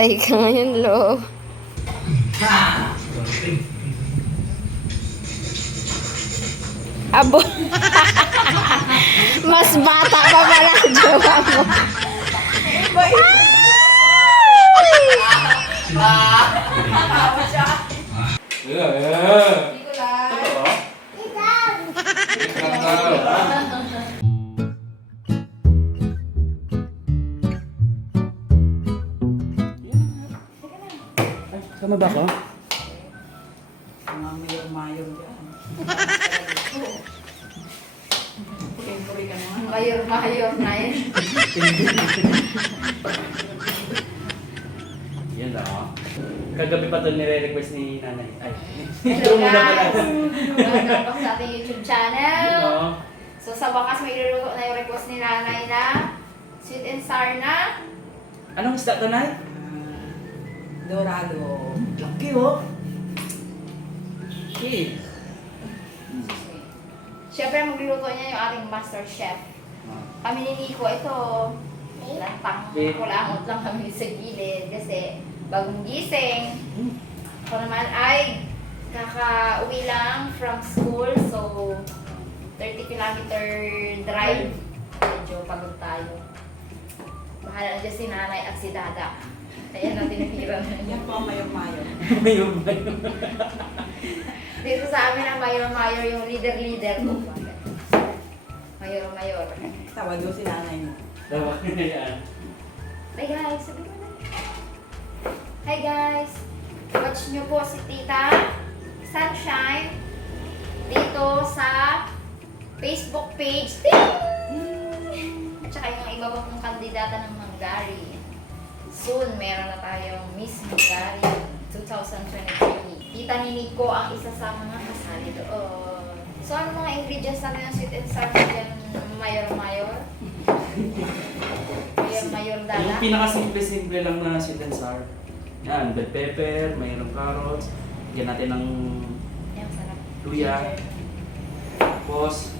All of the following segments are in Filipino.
Patay ka ngayon, lo. Abo. Mas bata pa pala jowa mo. Sama ba ako? Mga mayor-mayor dyan. Ka naman. Mayor-mayor na yun. Yan lang ako. Kagabi pa ito nire-request ni nanay. Ay, Hello intro muna pala. guys! Welcome back sa ating YouTube channel. Oo. So sa wakas may iluluto na yung request ni nanay na sweet and sour na Anong isda to, Nay? Ah, Dorado. Laki oh. Okay. Siyempre magluluto niya yung ating master chef. Kami ni Nico, ito, lantang, Okay. kulangot lang kami sa gilid kasi bagong gising. Ako naman ay kaka-uwi lang from school, so 30 kilometer drive. Medyo pagod tayo. Bahala na dyan si nanay at si dada. Ayan ang tinihiran na niya. Yan po ang ba yun? Dito sa amin ang mayor-mayor yung leader-leader ko. Mayor-mayor. Tawa doon si nanay mo. Dawa na yan. Hi guys! Sabi ko na. Hi guys! Watch nyo po si Tita Sunshine dito sa Facebook page. Ting! At saka yung iba pa pong kandidata ng Mangari. Soon, meron na tayong Miss Mangari 2023. Tita ni Nico ang isa sa mga kasali doon. So, ano mga ingredients natin ng sweet and sour dyan, Mayor-Mayor? Mayor-Mayor dala? Yung pinakasimple-simple lang na sweet and sour. Yan, bell pepper, mayroong carrots. Lagyan natin ng Yan, sarap. luya. Tapos,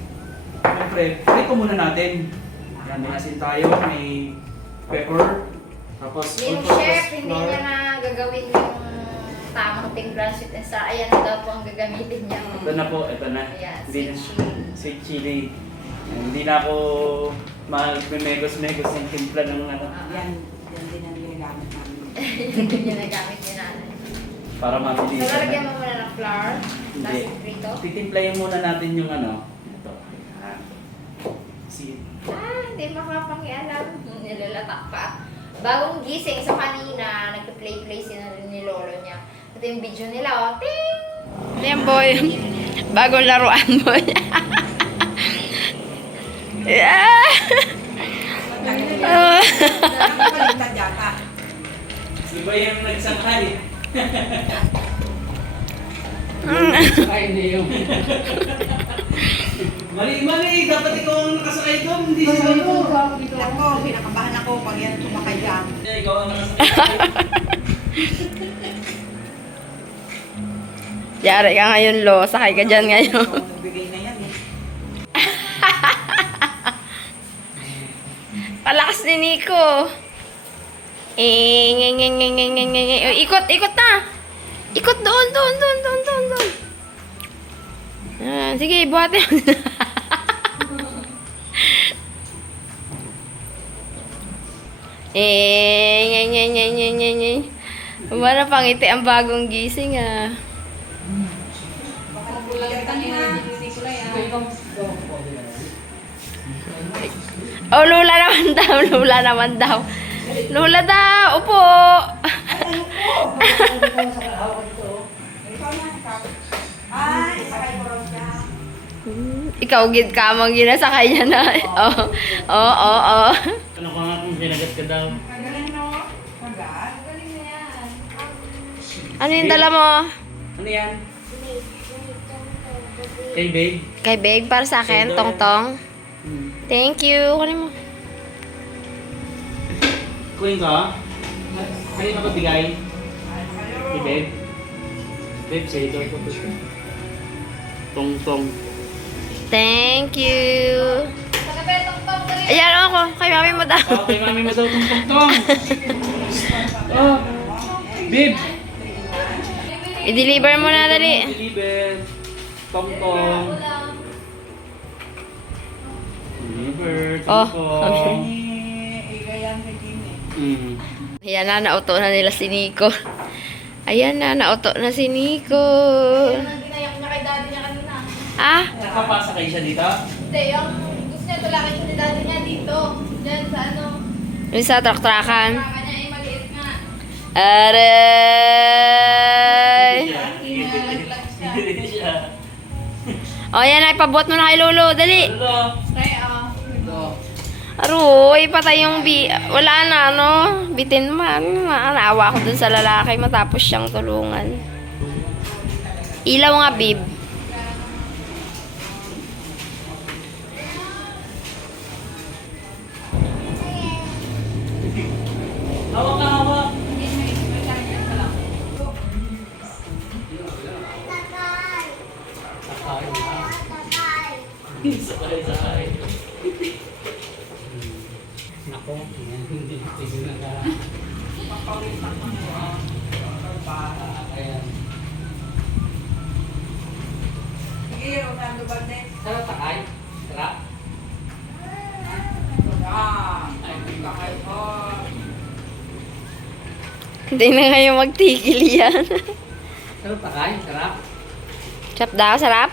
siyempre, fry ko muna natin. Yan, may asin tayo, may pepper. Tapos, Yung chef, hindi niya na gagawin yung tamang timpla sweet and sour. Ayan na daw po ang gagamitin niya. Ito na po, ito na. Ayan, Hindi sweet na- chili. Sweet chili. Hindi na ako mag-megos-megos ng timpla ng ano. Yan, yan din ang ginagamit namin. Hindi niya nagamit ni nanay. Para mabilis. So, lalagyan mo muna ng flour. Hindi. Tapos prito. Titimplayin muna natin yung ano. Ito. Ayan. Si Ah, hindi makapakialam. Nilalatak pa. Bagong gising sa kanina, nagpa-play-play sila rin ni lolo niya. Ito yung video nila, oh. Ting! Ayan, boy. Bagong laruan mo niya. yeah! Ah. Yata. Si ba yung nagsangkay? Ay, hindi yung... Mali, mali! Dapat ikaw ang nakasakay doon, hindi si Marco. Ako, pinakabahan ako pag yan tumakay dyan. Ikaw ang nakasakay. Yari ka ngayon, lo. Sakay ka dyan ngayon. Eh. Palakas ni Nico. Eh, ngeng, ngeng, ngeng, ngeng. Oh, Ikot, ikot na. Ikot doon, doon, doon, doon, doon, doon. Ah, sige, buhatin. eh, ngeng, ngeng, ngeng, ngeng, ngeng, ngeng. Wala pangiti ang bagong gising ah. Oh, Lula naman daw, Lula naman daw. Lula daw, upo. Ikaw gid ka mang ginasakay niya na. Oo, oo, oo. Ano kinagat ka daw? Magat? Ano yung dala mo? Ano yan? Kay babe? Kay Beg, para sa akin, tong tong. Hmm. Thank you. Kunin mo. Kuhin ka? Kanina ka bigay? Kay babe? Babe, sa'yo daw ko to. Tong tong. Thank you. Ayan ako, kay mami mo daw. Okay, mami mo daw tong tong tong. Oh, babe. I-deliver mo na dali. Deliver. Tong tong. Deliver. Oh, Tong tong. Eh, igayan kay Jimmy. Mm. Ayan na, nauto na nila si Nico. Ayan na, nauto na si Nico. Ginayak niya kay daddy niya kanina. Ah, Nakapasa kayo siya dito? Hindi, yung tulakin siya ni daddy niya dito. Diyan sa ano, yung sa trak-trakan. baka niya ay maliit nga. Aray! Siya. O, yan na, ipabuhat mo na kay Lolo. Dali. Hello. Try, ah. Aroy, patay yung bi... Wala na, no? Bitin man. Naawa ako dun sa lalaki matapos siyang tulungan. Ilaw nga, bib. 넘어가. Hindi na kayo magtigil yan. Sarap takay? Sarap? Sarap daw, sarap?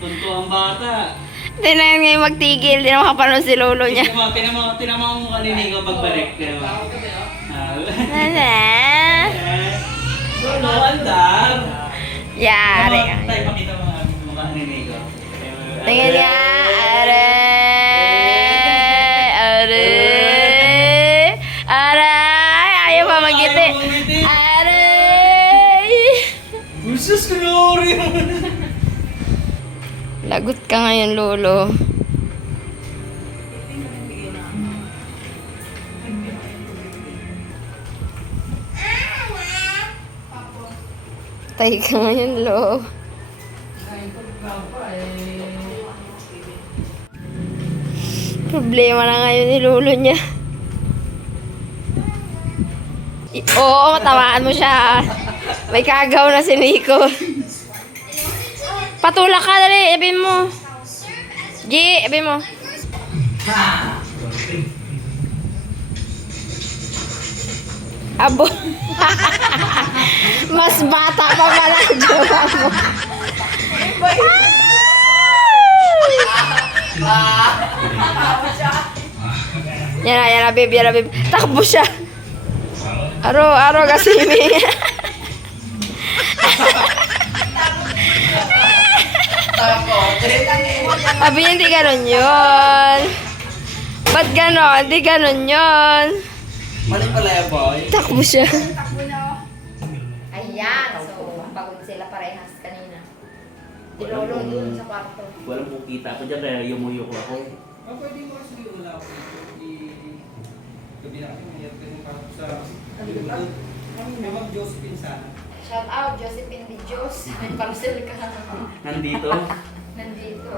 Tunto ang bata. Hindi na yan ngayon magtigil. Hindi na makapanood si Lolo niya. Tinama, tinama mo kanini ko pagbalik. Tinama. Ano? Lolo, andar. Yari. Tama, Tay, pakita mo ang mukha ni Nico. Tingnan niya. Lagot ka ngayon, Lolo. Tay ka ngayon, Lo. Problema na ngayon ni Lolo niya. Oo, matamaan mo siya. May kagaw na si Nico. Patulak ka, dali. Sabihin mo. G, sabihin mo. Abo. Mas bata pa pala jowa mo. Yan na, yan na, babe, yan na, babe. Takbo siya. Aro, aro, kasimi. Sabi niya, hindi ganun yun. Ba't ganon? Hindi ganun yun. Mali pala yan, boy. Takbo siya. Ayan, so pagod sila parehas kanina. Si Lolo dun sa kwarto. Walang pukita ako dyan, kaya yumuyo ko ako. Ah, pwede mo kasi wala ako. I- Gabi na kasi mayroon ka yung parang sa... Kami naman Josephine sana. Shout out, Josephine Di Diyos. Parcel ka. Nandito. Nandito.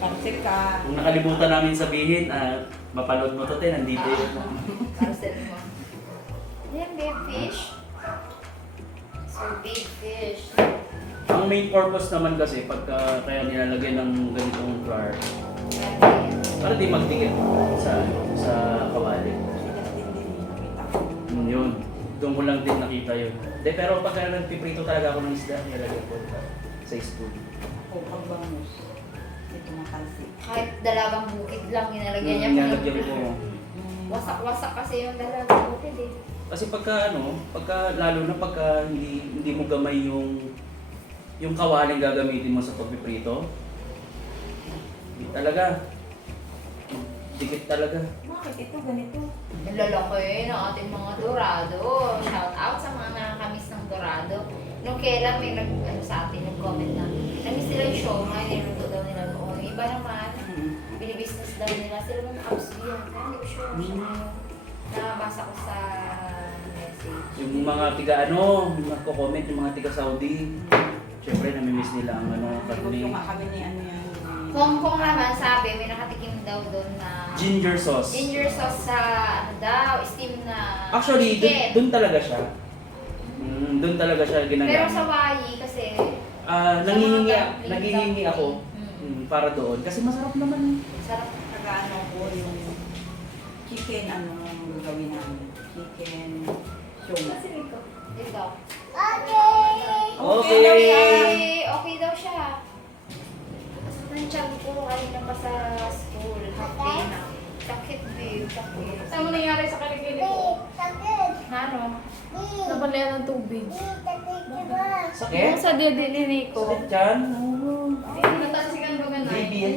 Pansit ka. Kung nakalimutan namin sabihin, ah, mapanood mo to, te, nandito yun. Parcel mo. Yan, big fish. So, big fish. Ang main purpose naman kasi, pagka kaya nilalagay ng ganitong jar, para di magdikit sa sa kawali. Mm, Yun. Doon ko lang din nakita yun. De, pero pagka nagpiprito talaga ako ng isda, nilalagay ko sa spoon. O, pagbangus. Ito mga pansit. Kahit dalagang bukid lang, inalagyan niya Mm, nilalagyan ko. Wasak-wasak kasi yung dalagang bukid eh. Kasi pagka ano, pagka lalo na pagka hindi hindi mo gamay yung yung kawaling gagamitin mo sa pagpiprito. Hindi talaga. Dikit talaga. Bakit ito ganito? Ang lalaki ng ating mga dorado. Shout out sa mga nakakamiss ng dorado. Nung kailan may nag, ano sa atin, nag-comment na, namiss nila yung show, may niluto daw nila noon. Yung Iba naman, binibusiness daw nila. Sila mga abs yan. Kaya hindi ko sure. Nakabasa ko sa message. Yung mga tiga ano, yung nagko-comment, yung mga tiga Saudi. Siyempre, namimiss nila ang ano, karne. nga kami ni ano Hong Kong naman sabi, may nakatikim daw doon na Ginger sauce. ginger sauce sa ano daw, steam na Actually, dun, chicken. dun talaga siya. Mm, dun talaga siya ginagamit. Pero sa Wayi kasi, Ah, sa nangihingi, mga dumpling, naghihingi ako mm, para doon. Kasi masarap naman. sarap. Nag-ano ko yung chicken, ano ang gagawin namin. Chicken, shoma. Yan. Okay, okay daw siya. Kasi nandiyan ko kanina pa sa school, half day na. Sakit babe, sakit. Ano nangyari sa kilikili ko? Ano? Nabalayan ng tubig. Sakit? Yung sa dede ni Nico. Sakit dyan? Oo. Natansikan ba ganun? Baby yan.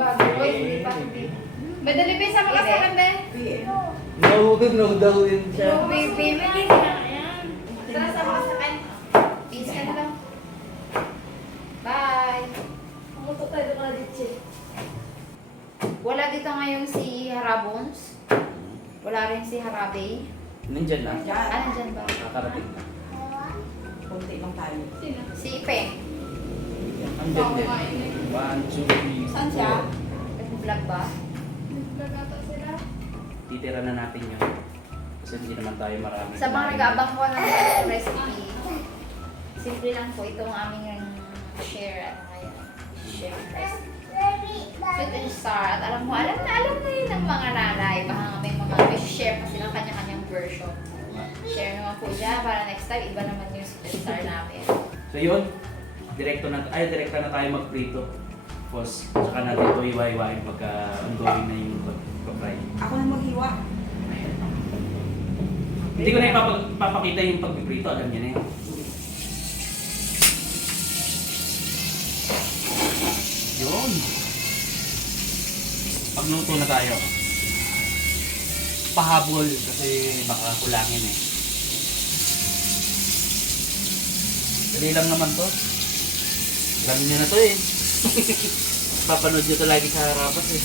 Bago. Uy, hindi pa. hindi. Madali ba sa mga sa be? PM. No, no daw yun siya. No baby, hindi na yan. Tara sa mga sakit. Peace ka na lang. Bye. Pumunta tayo na dito. Wala dito ngayon si Harabons. Wala rin si Harabe. Nandyan na. Diyan. Ano dyan ba? Nakakarating na. Kunti lang tayo. Si Ipeng. Andyan din. One, two, three, Saan siya? Nag-vlog ba? Nagplagata sila. Titira na natin yun. Kasi hindi naman tayo marami. Sa mga nag-aabang ko ng recipe, simple lang po itong aming share, ano recipe. Sweet and sour. At alam mo, alam na, alam na yun ng mga nanay. Baka nga may mga, may share pa silang kanya-kanyang version. Share naman po dyan para next time, iba naman yung sweet and sour namin. So yun, direkto na, ay direkta na tayo magprito. Tapos, saka natin ito iwa-iwain pagka ongoing na yung pag-fry. Ako na maghiwa. Hindi ko na ipapakita yung pagpiprito, alam niya na. Yun. Pagluto na tayo. Pahabol kasi baka kulangin eh. Dali lang naman to. Alam niyo na to eh. Papanood niyo to lagi sa harapan eh.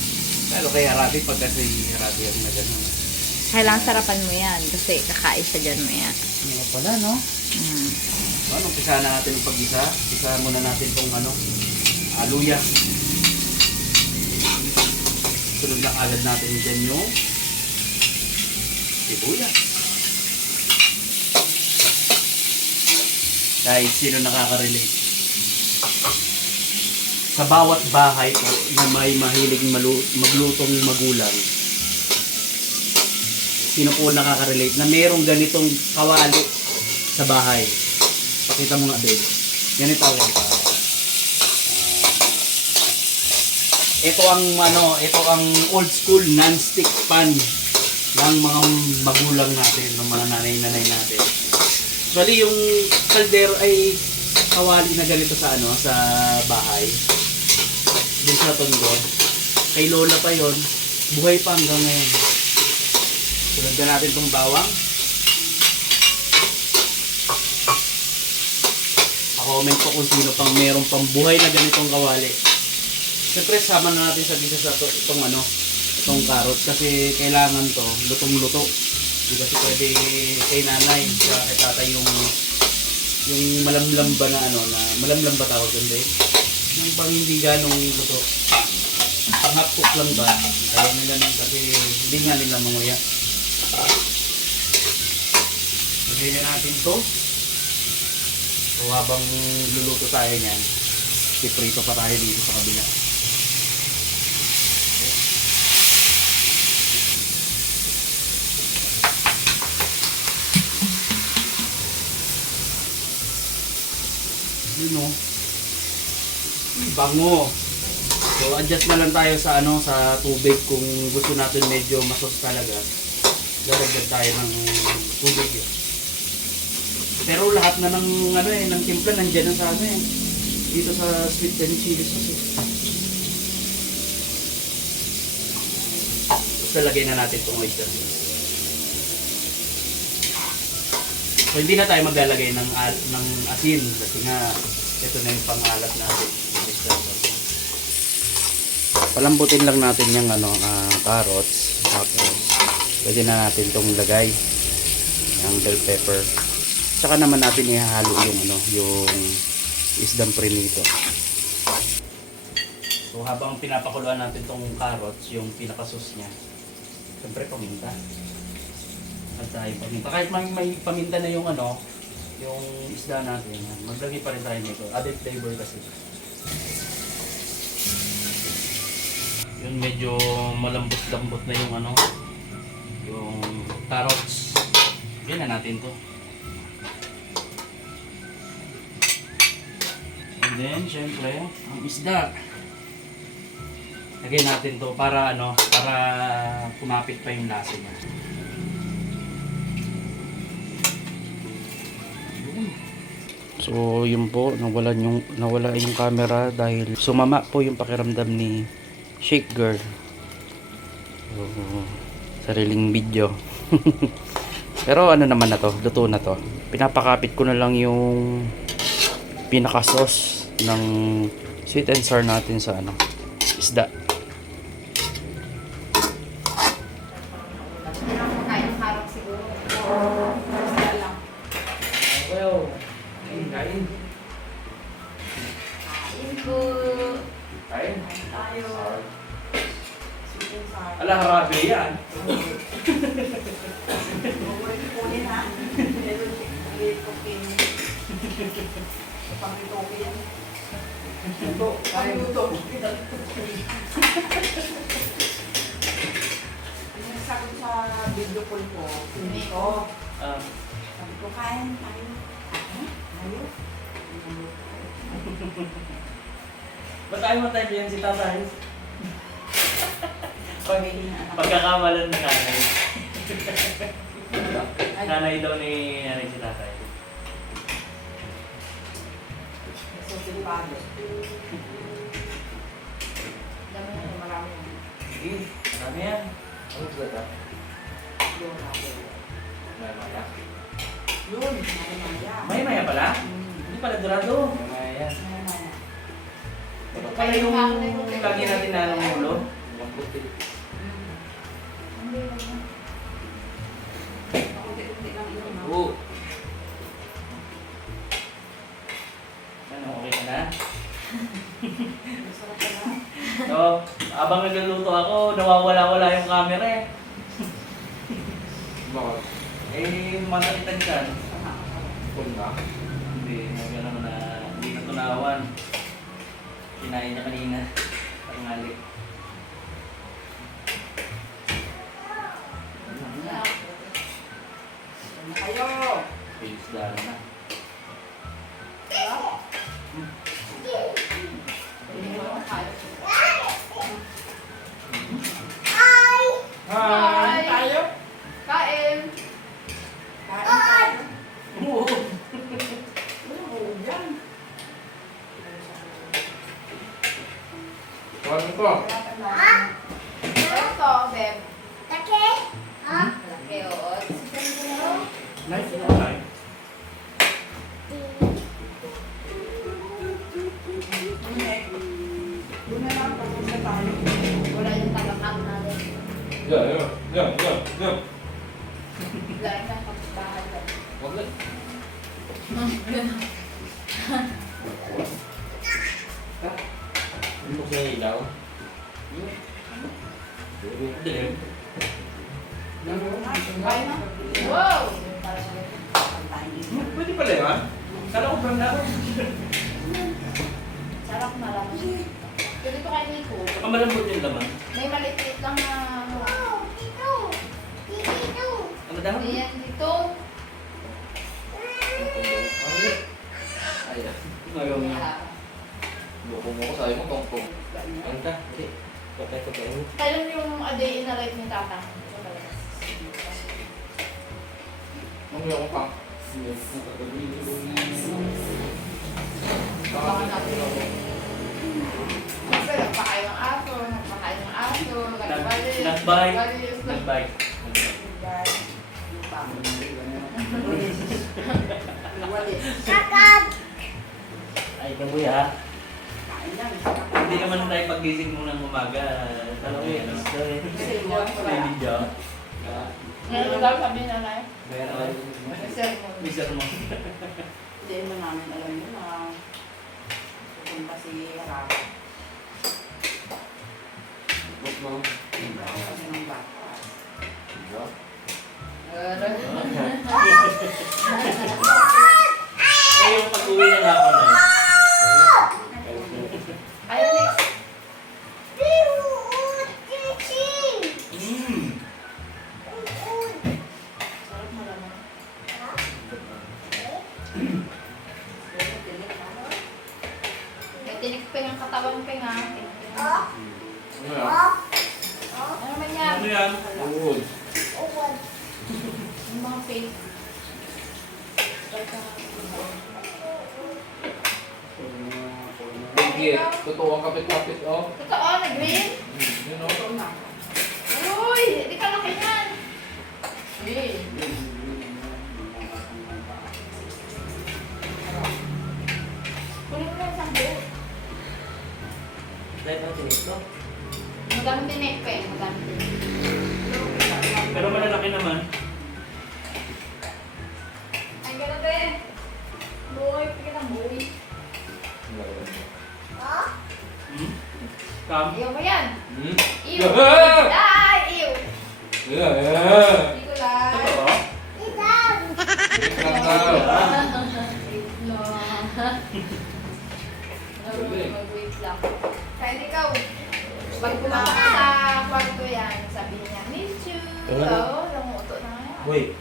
Lalo kay Harabi pag kasi Harabi ang nagano. Kailangan sarapan mo yan kasi kakain siya dyan mo yan. Ano pala no? Mm. Ano, umpisa na natin yung pag-isa. Umpisa muna natin itong ano, aluya. Sunod na agad natin dyan yung sibuyas. Guys, sino nakaka-relate? Sa bawat bahay po na may mahilig maglutong magulang, sino po nakaka-relate na mayroong ganitong kawali sa bahay? Pakita mo nga, babe. Ganito, ganito. Ah. Ito ang ano, ito ang old school non-stick pan ng mga magulang natin, ng mga nanay-nanay natin. Actually, yung kalder ay kawali na ganito sa ano, sa bahay. Doon sa tondo. Kay lola pa yon buhay pa hanggang ngayon. Sunod na natin itong bawang. comment po kung sino pang meron pang buhay na ganitong kawali. Siyempre, sama na natin sa bisa sa to, itong ano, itong carrots kasi kailangan to, lutong-luto. Di kasi pwede kay nanay, sa tatay yung yung malamlam ba na ano, na malamlam ba tawag doon din? Yung pang hindi ganong luto. Pang cook lang ba? Ayaw nila nun kasi hindi nga nila manguya. Lagyan na natin to. So habang luluto tayo niyan, piprito pa tayo dito sa kabila. Yun o. Bango. So adjust na lang tayo sa ano sa tubig kung gusto natin medyo masos talaga. Lalagyan tayo ng tubig. Eh. Pero lahat na ng ano eh, ng timpla nandiyan na sa ano eh. Dito sa sweet and chili sauce eh. Tapos lalagay na natin itong oyster sauce. So hindi na tayo maglalagay ng ng asin kasi nga ito na yung pangalat natin. Palambutin lang natin yung ano, ah, carrots. Tapos pwede na natin itong lagay. ng bell pepper. Tsaka naman natin ihahalo yung ano, yung isdang prinito. So habang pinapakuluan natin tong carrots, yung pinakasos niya, siyempre paminta. At tayo paminta. Kahit may, may paminta na yung ano, yung isda natin, maglagay pa rin tayo nito. Added flavor kasi. Yun medyo malambot-lambot na yung ano, yung carrots. Yan na natin to. And then, syempre, ang isda. Lagay natin to para ano, para kumapit pa yung lasa niya. So, yun po, nawala yung, nawala yung camera dahil sumama po yung pakiramdam ni Shake Girl. So, sariling video. Pero ano naman na to, luto na to. Pinapakapit ko na lang yung pinaka-sauce ng sweet and sour natin sa ano, isda. Pangito ko yan. Ito, tayo ito. Yung sagot sa video call ko, ito. Ah, Sabi ko, kain tayo. Kain? Tayo? ba't tayo yan si tatay? Pag, pagkakamalan na. Ay, Nanay daw ni nanay si tatay. Susilpado. Dami na marami. Sige, marami yan. Ano ito? Yun, ako. May maya? Yun, maya. May maya pala? Hmm, Hindi pala dorado. May maya yan. maya. Ito pala yung lagi natin na ng ulo. Yung So, abang nagluluto ako, nawawala-wala yung camera eh. Bakit? Eh, masakitan ka. Full na? Hindi, nagano na, hindi na tunawan. Kinain niya kanina. Tangali. Ano kayo? Face dahil na. Hindi Kain tayo? Kain. Kain tayo? Oo. Oo, yan. Tawagin ko. Baka malambot yung laman. May maliit lang na... Ano daw? Ayan dito. Ay, Ngayon nga. loko mo ko. Sabi mo, tongtong. Ano ka? Hindi. Kapay ko tayo. Kailan yung a day in the life ni Tata? Mamaya ko pa. Baka natin. Kasi nagpakain ng aso, nagpakain ng aso, nagbalis. Nagbay. nagbalis, Nagbay. Walis. Ay, kaboy ha. Kain lang. Hindi naman tayo pagising mo ng umaga. Talaga yun. ano? Kasi May video. Ngayon daw sabi na na Meron. sermon. May sermon. Hindi naman namin alam yun na pupunta si Harap. Mo. Kasi ng bata. Yung pag-uwi ng hapon na Sige, totoo ang kapit-kapit, oh. Totoo, nag-green? Yun, oh. Ito na. Uy, di ka laki yan. Hey. Kunin mo na isang buo. Dahil ang tinito. Magandang tinikping. Magandang tinikping. Kam? Ayaw mo yan. Hmm? Ew. Ay, ew. Yeah, lang. Totoo? Wait. No. Mag-wait lang. Kahit ikaw, pag pumunta ka sa kwarto yan, sabi niya, miss you. Oo, nanguto na nga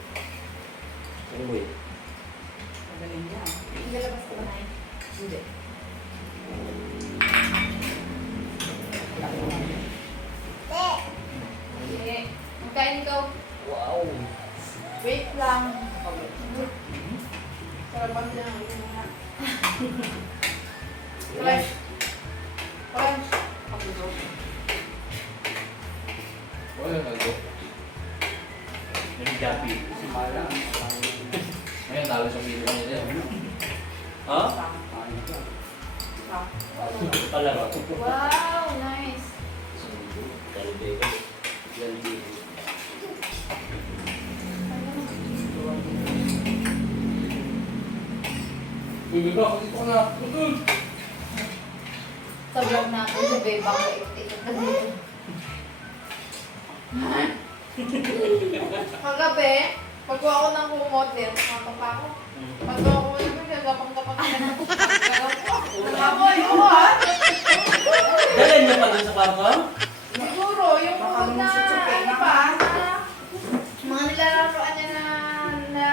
Bro, dito ka na. Sa vlog natin, si Beba ko ikot-ikot na dito. Kagabi, pagkuha ko ng kumot din, kumapang pa ako. Pagkuha ko ng kumot, gapang-gapang na Ako, yung ha? Dalhin niyo pa dun sa kwarto? Siguro, yung na, ano pa, na, mga nilalaroan niya na, na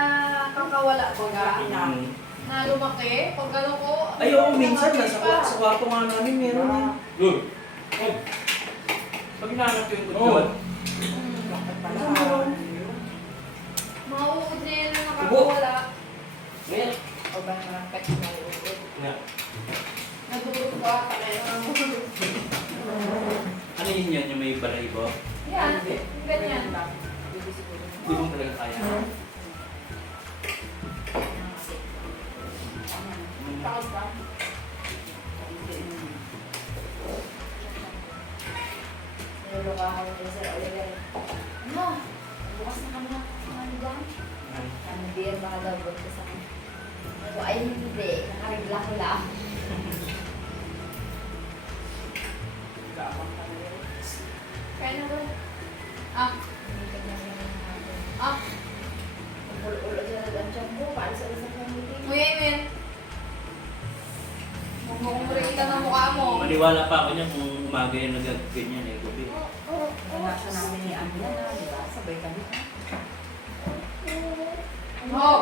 kakawala baga, Hmm. Na lumaki, pag gano'n ko, Ay, oo, minsan nakapit nasa kwa- sa kwarto nga namin meron eh. Uy, Pag hinahanap ko yung Hmm. Bakit pala? Mga uod na yun na nakakawala. Ngayon. O ba naman, pet na uod. Nga. Natulog ko ata kaya. Ano yun yan, yung may balahibo? Yan, ganyan. Hindi mo talaga kaya. Ako nila Sir Oliver. Ano? Bukas na kami na ano dyan? Ko sa akin. Ako, ay hindi. Nakarigla ko lang. Ah, mo. Maniwala pa ako niya kung umaga yung nag-ganyan eh, gabi. Wala siya namin ni Amina na, di ba? Sabay kami. Oh.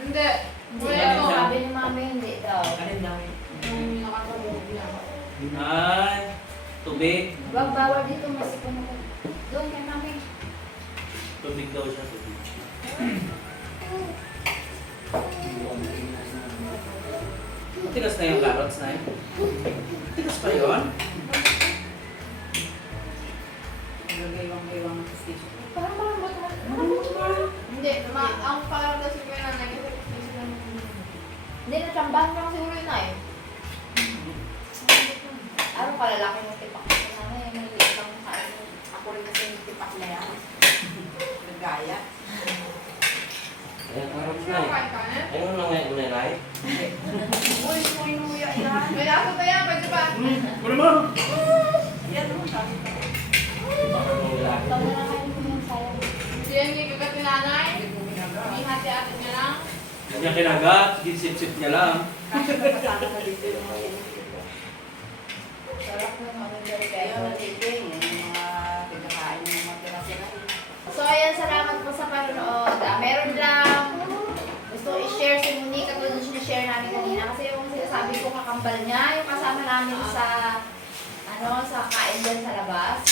Hindi. Hindi daw. ko. Sabi ni mami, hindi daw. Alin daw? Yung nakatulog lang. Ay, tubig. Wag bawal dito. Masipon ako. Doon kay mami. Tubig daw siya, tubig. Matigas na yung carrots na yun. Pa yun? Nagaywang-gaywang station. Parang naman. Hindi. Ma ang parang kasi ko kasi lang. Hindi, natsambahan lang siguro yun ay. Araw ka lalaki ng tipak ko na nga. Yung maliliit ang kain. Ako rin kasi yung tipak na yan. Ano kain kanin? Ano nang may unay Uy, kung inuya yan. May aso pa yan, pwede pa. Ano mo? Yan mo, sabi ko. Baka nung lalaki. Pag nakakain mo yung sayang. Hindi yan yung kagat ni nanay. May hati-hati niya lang. Hindi niya kinagat, sip-sip niya lang. Kasi napasama na dito yung mga yan. Sarap ng mga Kaya pero. natigil, yung mga pinakain ng mga tira-tira. So, ayan, salamat po sa panonood. Ah, meron lang gusto ko i-share si Monique katulad ng sinishare namin kanina kasi yung sinasabi ko kakambal niya, yung kasama namin sa ano, sa kain dyan sa labas.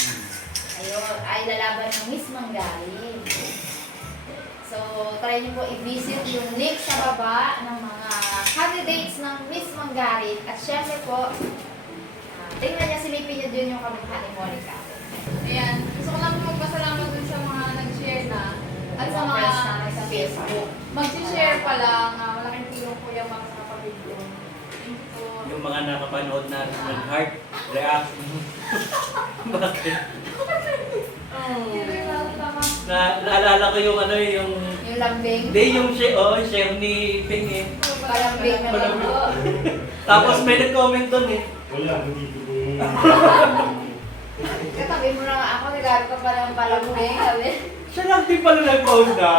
Ayun, ay lalaban ng Miss Manggali. So, try niyo po i-visit yung link sa baba ng mga candidates ng Miss Manggarit. At syempre po, ah, tingnan niya, silipin niyo din yung kamukha ni Monica. Ayan. Gusto ko lang magpasalamat dun sa mga nag-share na. At sa mga Facebook. mag-share pa lang. ah, malaking tulong po yung mga you po. Yung mga nakapanood na nag-heart react. Bakit? Na, naalala ko yung ano yung... Yung lambing. Hindi, yung share, oh, share ni Ping eh. Palambing na lang po. Tapos may nag-comment doon eh. Wala, hindi ko Katabi mo na nga ako, nagaro ka pa ng palambing. Sabi, Siya lang din pala nag-post na.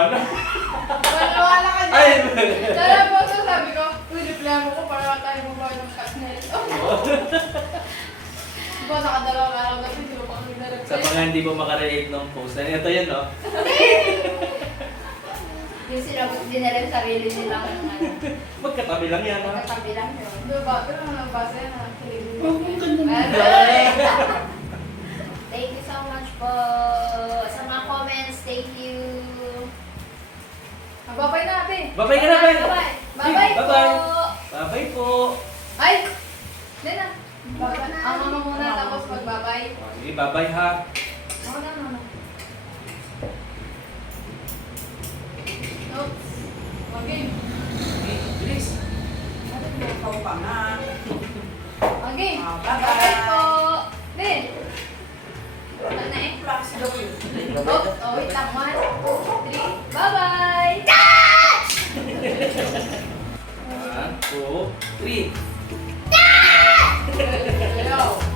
Wala ka Ay, dyan. Dala po ito, sabi ko, uy, replyan mo ko para tayo magbawa ng cashnet. Diba, nakadalawang araw na hindi ko pa kami Sa mga hindi mo makarelate ng post. Ito yan, no? yung sinabot din nila yung sarili nilang ano, Magkatabi lang yan, ha? katabi lang yun. Diba, pero nang base na. Ano? Thank you so much po. Babay na, ate. Babay ka na, Ben! Bye-bye. Bye-bye po. Babay po! Ay! Lena. Bye-bye. Ang mama muna, tapos magbabay. O, Sige, bye-bye ha. Ako na, mama. Oops. Okay. Bilis! Ikaw pa nga. Okay. Ah, Bye-bye bye-bye. po. Ben. Ano na eh? Plus, daw yun. Oh, oh, wait lang. One, two, three. Bye-bye! One, two, three.